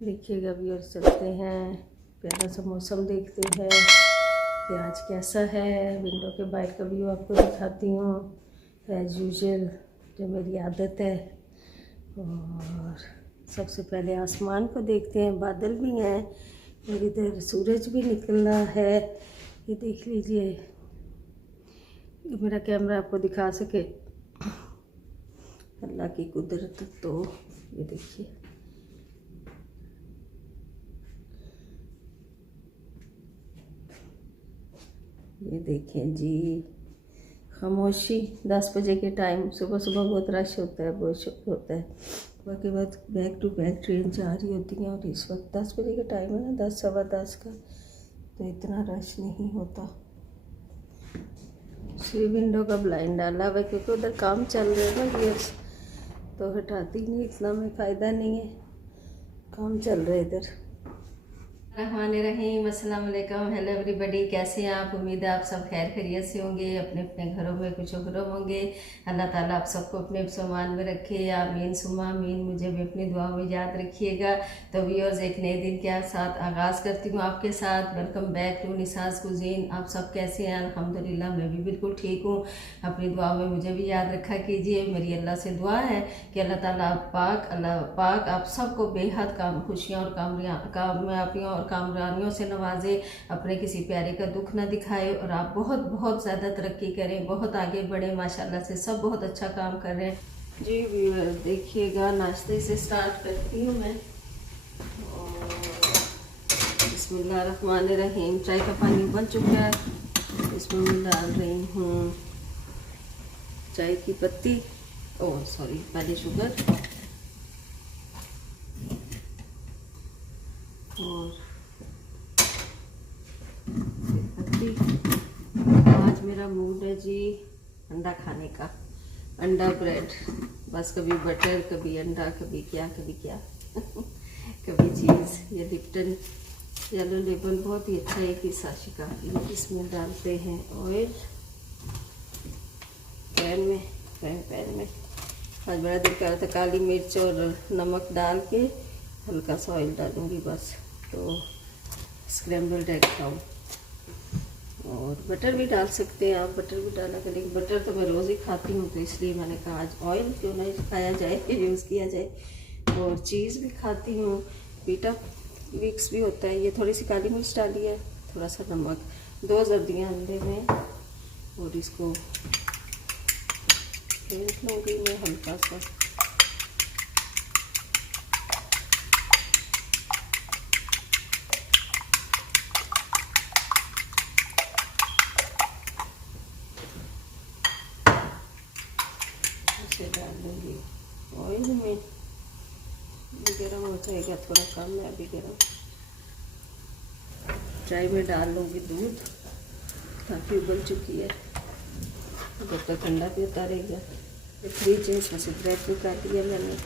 देखिएगा व्यूअर्स, चलते हैं, प्यारा सा मौसम देखते हैं कि आज कैसा है। विंडो के बाहर का व्यू आपको दिखाती हूँ एज यूजुअल, जो मेरी आदत है। और सबसे पहले आसमान को देखते हैं, बादल भी हैं और इधर सूरज भी निकलना है। ये देख लीजिए, ये मेरा कैमरा आपको दिखा सके अल्लाह की कुदरत। तो ये देखिए, ये देखें जी, खामोशी। 10 बजे के टाइम, सुबह सुबह बहुत रश होता है, बहुत शुक्र होता है। बाकी बाद बैक टू बैक ट्रेन जा रही होती हैं और इस वक्त 10 बजे का टाइम है ना, 10 सवा 10 का, तो इतना रश नहीं होता। श्री विंडो का ब्लाइंड डाला हुआ क्योंकि उधर काम चल रहा है ना व्यूअर्स, तो हटाती नहीं, इतना में फ़ायदा नहीं है, काम चल रहा है इधर। रहमानिर्रहीम, अस्सलाम वालेकुम, हेलो एवरीबॉडी, कैसे हैं आप? उम्मीद है आप सब खैर खैरियत से होंगे, अपने अपने घरों में कुछ खुशखुश होंगे। अल्लाह ताला आप सबको अपने सामान में रखे, आमीन सुम्मा आमीन। मुझे भी अपनी दुआ में याद रखिएगा। तो व्यूअर्स, एक नए दिन के साथ आगाज़ करती हूँ आपके साथ। Welcome back to Nisa's cuisine. आप सब कैसे हैं? अल्हम्दुलिल्लाह मैं भी बिल्कुल ठीक हूँ। अपनी दुआ में मुझे भी याद रखा कीजिए। मेरी अल्लाह से दुआ है कि अल्लाह ताला अल्लाह पाक आप सबको बेहद खुशियाँ और कामयाबियों और कामरानियों से नवाजे, अपने किसी प्यारे का दुख ना दिखाए और आप बहुत बहुत ज़्यादा तरक्की करें, बहुत आगे बढ़े। माशाल्लाह से सब बहुत अच्छा काम कर रहे हैं जी। व्यूअर देखिएगा, नाश्ते से स्टार्ट करती हूँ मैं। और बिस्मिल्लाहिर्रहमानिर्रहीम, चाय का पानी उबल चुका है, इसमें मैं डाल रही हूँ चाय की पत्ती, पहले शुगर और पत्ती। आज मेरा मूड है जी अंडा खाने का, अंडा ब्रेड, बस कभी बटर कभी अंडा, कभी क्या कभी चीज़। ये लिप्टन येलो लेबल बहुत ही अच्छा है कि साशी काफ़ी। इसमें डालते हैं ऑयल पैन में। आज बड़ा दिल कर रहा था काली मिर्च और नमक डाल के हल्का सा ऑयल डालूंगी बस, तो स्क्रैम्बल्ड एग खाऊँ। और बटर भी डाल सकते हैं आप, बटर भी डाला करें, लेकिन बटर तो मैं रोज़ ही खाती हूँ, तो इसलिए मैंने कहा आज ऑयल क्यों नहीं खाया जाए, यूज़ किया जाए। और चीज़ भी खाती हूँ, बीटा विक्स भी होता है। ये थोड़ी सी काली मिर्च डाली है, थोड़ा सा नमक, 2 जर्दियाँ अंडे में, और इसको फेंट लूँगी मैं हल्का सा। डाल दूँगी ऑयल में, गरम हो जाएगा, थोड़ा कम है अभी गरम। चाय में डाल लूँगी दूध, काफ़ी उबल चुकी है, जब तक ठंडा भी होता रहेगा। फ्रिज है, इसमें से ब्रेड निकाल दिया मैंने।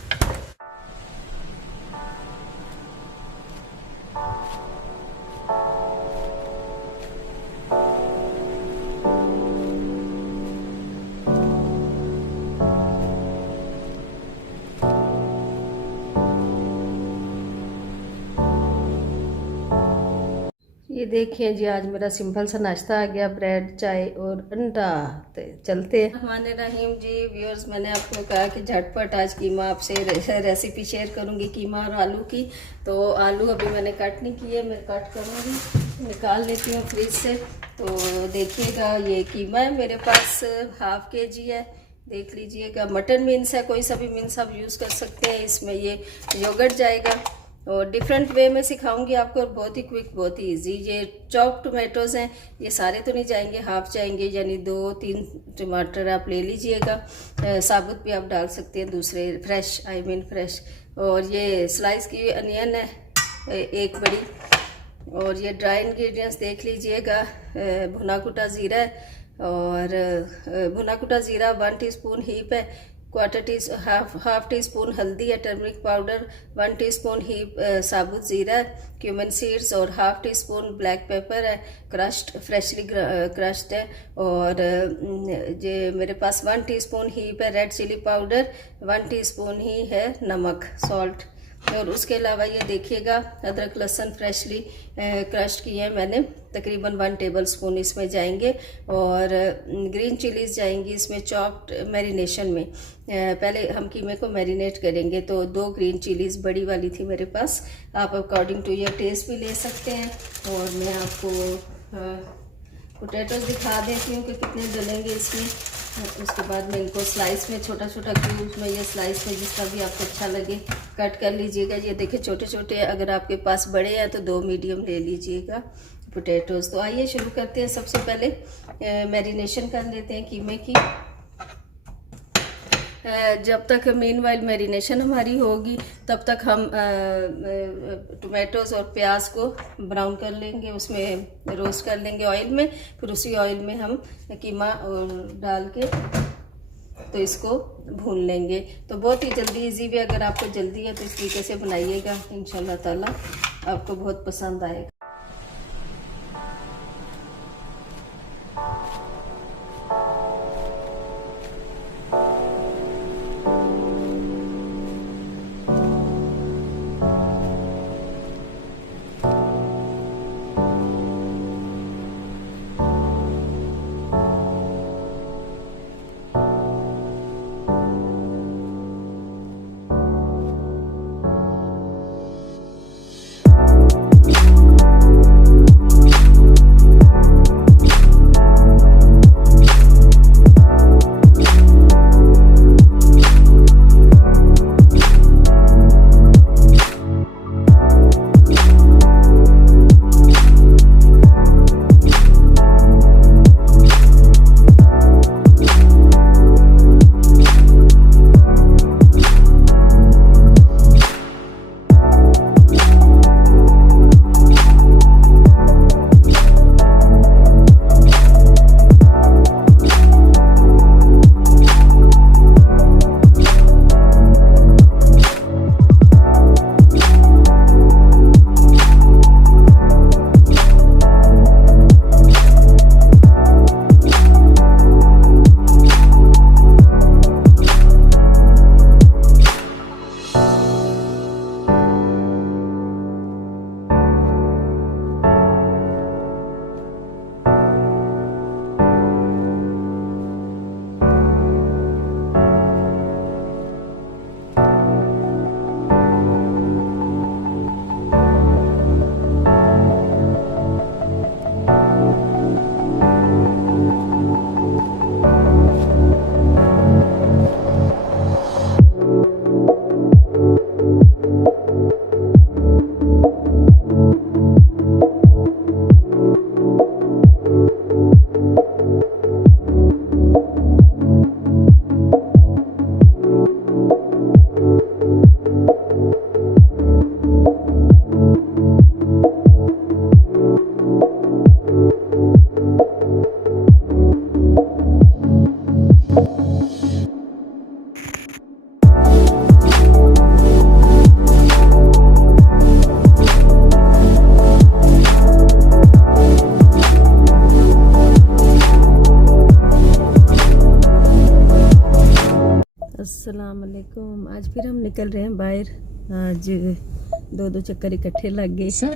ये देखिए जी, आज मेरा सिंपल सा नाश्ता आ गया, ब्रेड चाय और अंडा। तो चलते हैं। रहमानिर रहीम जी व्यूअर्स, मैंने आपको कहा कि झटपट आज कीमा आपसे रेसिपी शेयर करूंगी, कीमा और आलू की। तो आलू अभी मैंने कट नहीं किए, मैं कट करूंगी, निकाल लेती हूँ फ्रिज से। तो देखिएगा, ये कीमा है मेरे पास, ½ kg है। देख लीजिएगा, मटन मिन्स है, कोई सा भी मिन्स आप यूज़ कर सकते हैं। इसमें ये योगर्ट जाएगा और डिफरेंट वे में सिखाऊंगी आपको, और बहुत ही क्विक, बहुत ही इजी। ये चॉप टमाटोज़ हैं, ये सारे तो नहीं जाएंगे, हाफ जाएंगे, यानी 2-3 टमाटर आप ले लीजिएगा। साबुत भी आप डाल सकते हैं, दूसरे फ्रेश, फ्रेश। और ये स्लाइस की अनियन है 1 बड़ी। और ये ड्राई इंग्रेडिएंट्स देख लीजिएगा, भुना कुटा ज़ीरा है, और भुना कुटा ज़ीरा 1 टीस्पून हीप है, हाफ टी स्पून हल्दी है, टर्मरिक पाउडर 1 टीस्पून हीप साबुत ज़ीरा, क्यूमन सीड्स, और ½ टीस्पून ब्लैक पेपर है, क्रश्ड, फ्रेशली क्रश्ड है। और ये मेरे पास 1 टीस्पून हीप है रेड चिली पाउडर, 1 टीस्पून ही है नमक, सॉल्ट। और उसके अलावा ये देखिएगा अदरक लहसुन फ्रेशली क्रश किए हैं मैंने, तकरीबन 1 टेबलस्पून इसमें जाएंगे। और ग्रीन चिलीज़ जाएंगी इसमें चॉप्ड मैरिनेशन में। पहले हम कीमे को मैरिनेट करेंगे, तो 2 ग्रीन चिलीज़ बड़ी वाली थी मेरे पास, आप अकॉर्डिंग टू योर टेस्ट भी ले सकते हैं। और मैं आपको पोटैटोज दिखा देती हूँ कि कितने डलेंगे इसमें। उसके बाद में इनको स्लाइस में छोटा छोटा क्यूब्स में या स्लाइस में जिसका भी आपको अच्छा लगे कट कर लीजिएगा। ये देखिए छोटे छोटे, अगर आपके पास बड़े हैं तो 2 मीडियम ले लीजिएगा पोटैटोज़। तो आइए शुरू करते हैं। सबसे पहले मैरिनेशन कर लेते हैं कीमे की। जब तक मीनवाइल मैरिनेशन हमारी होगी तब तक हम टोमेटोज़ और प्याज को ब्राउन कर लेंगे, उसमें रोस्ट कर लेंगे ऑयल में। फिर उसी ऑयल में हम कीमा और डाल के तो इसको भून लेंगे। तो बहुत ही जल्दी इजी भी, अगर आपको जल्दी है तो इस तरीके से बनाइएगा, इंशाल्लाह ताला आपको बहुत पसंद आएगा। अस्सलाम वालेकुम। आज फिर हम निकल रहे हैं बाहर। आज 2 चक्कर इकट्ठे लग गए। जा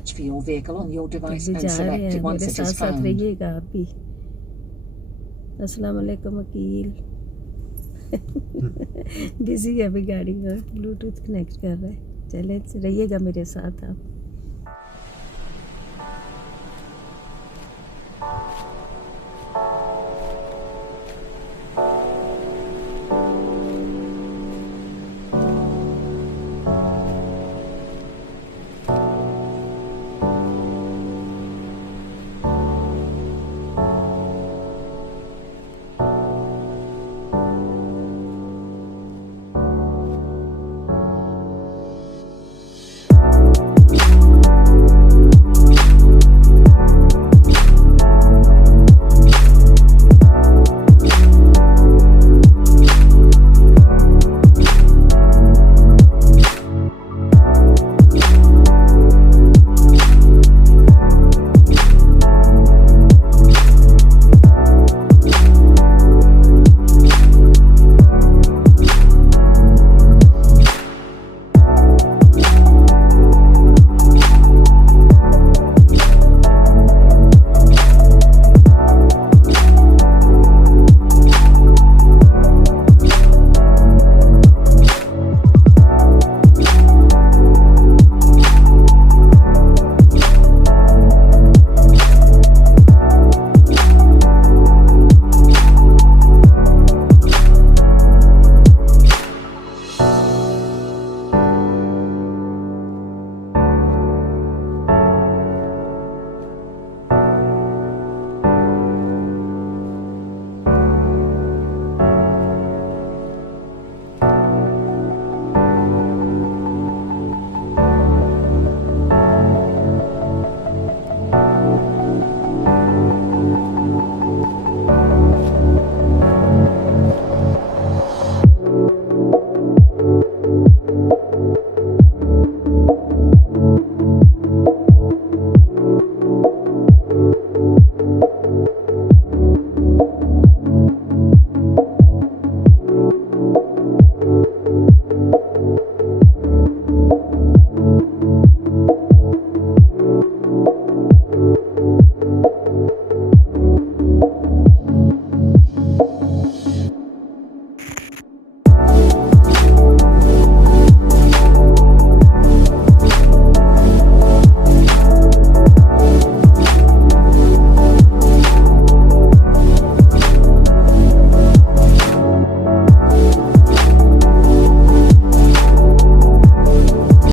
रहे हैं, मेरे साथ साथ रहिएगा आप भी। अस्सलाम वालेकुम वकील। बिजी है अभी गाड़ी में, ब्लूटूथ कनेक्ट कर रहे हैं। चले रहिएगा मेरे साथ आप।